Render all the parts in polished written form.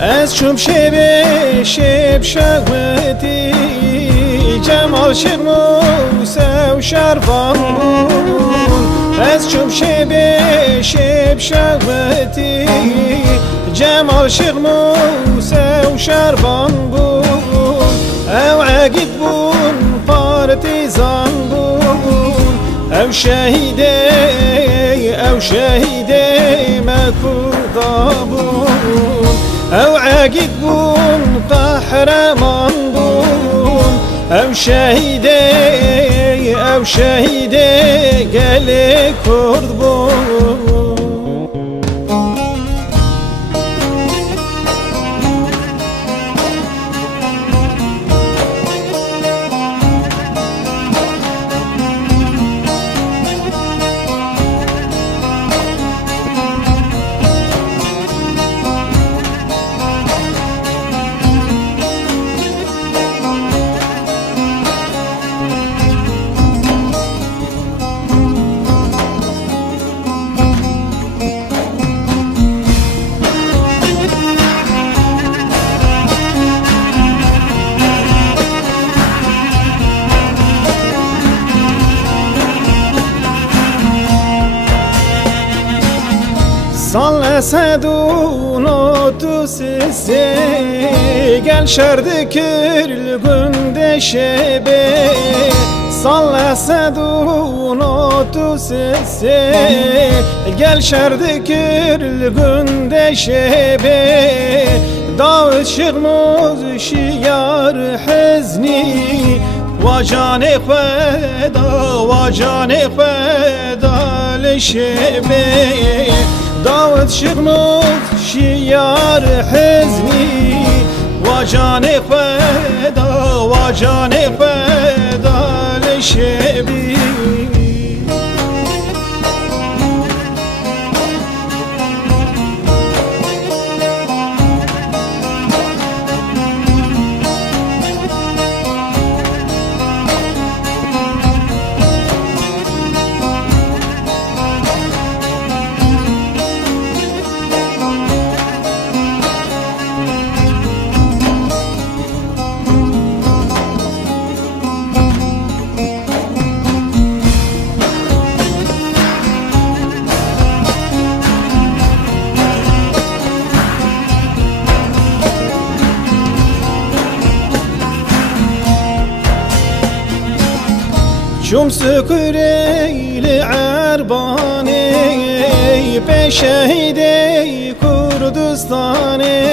از چوم شب شغوتی جمال شیخ موسی و شربان بون از چوم شب شغوتی جمال شیخ موسی و شربان بون او عقید بون پارتیزان بون او شهیده مکودا بون او عقید بون قهرمان بون او شهیده گل کرد بون سال سدون و تو سسه گل شرد کرل گنده شبه سال سدون و تو سسه گل شرد کرل گنده شبه داود شیخ موسی شیار حزنی و جان خدا لشبه داود شیخ موسی شیار حزنی و جان خدا لشبی چوم سکریل عربانی به شهید کردستانی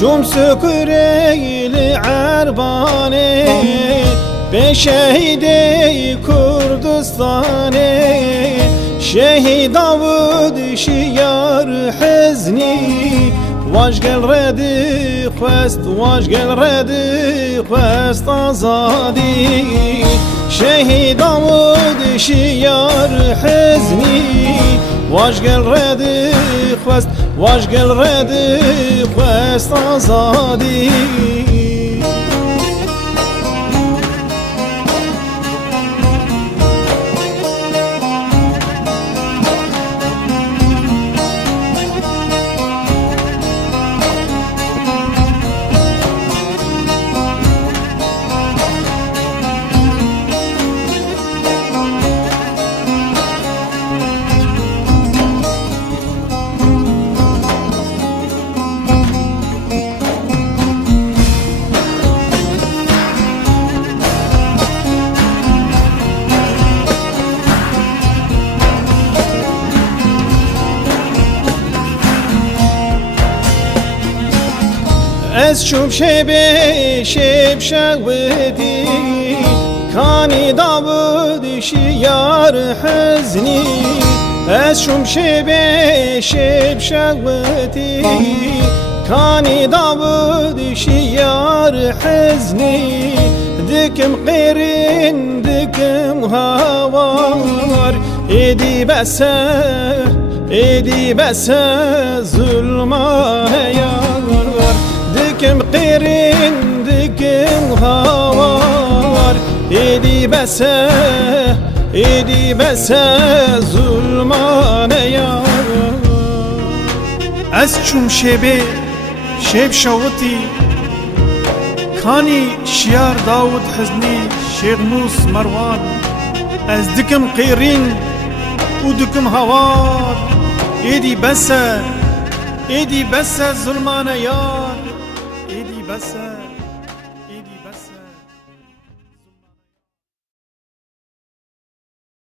چوم سکریل عربانی به شهید کردستانی شهید داود شیار حزنی واجگل ردی خواست آزادی شهید داود شیار حزنی واجگل ردی خواست آزادی از چوب شب شغوتی کانی داود شیار حزنی از چوب شب شغوتی کانی داود شیار حزنی دکم قیرین دکم هوار ایدی بس ظلمه یار دکم قیرین دکم هوار ایدی بس ظلمانه یار از چوم شبه شيب شوتي كاني شيار داود حزني شيغنوس مروان از دكم قيرين ودكم هوار ايدي بس ظلمان يار ايدي بس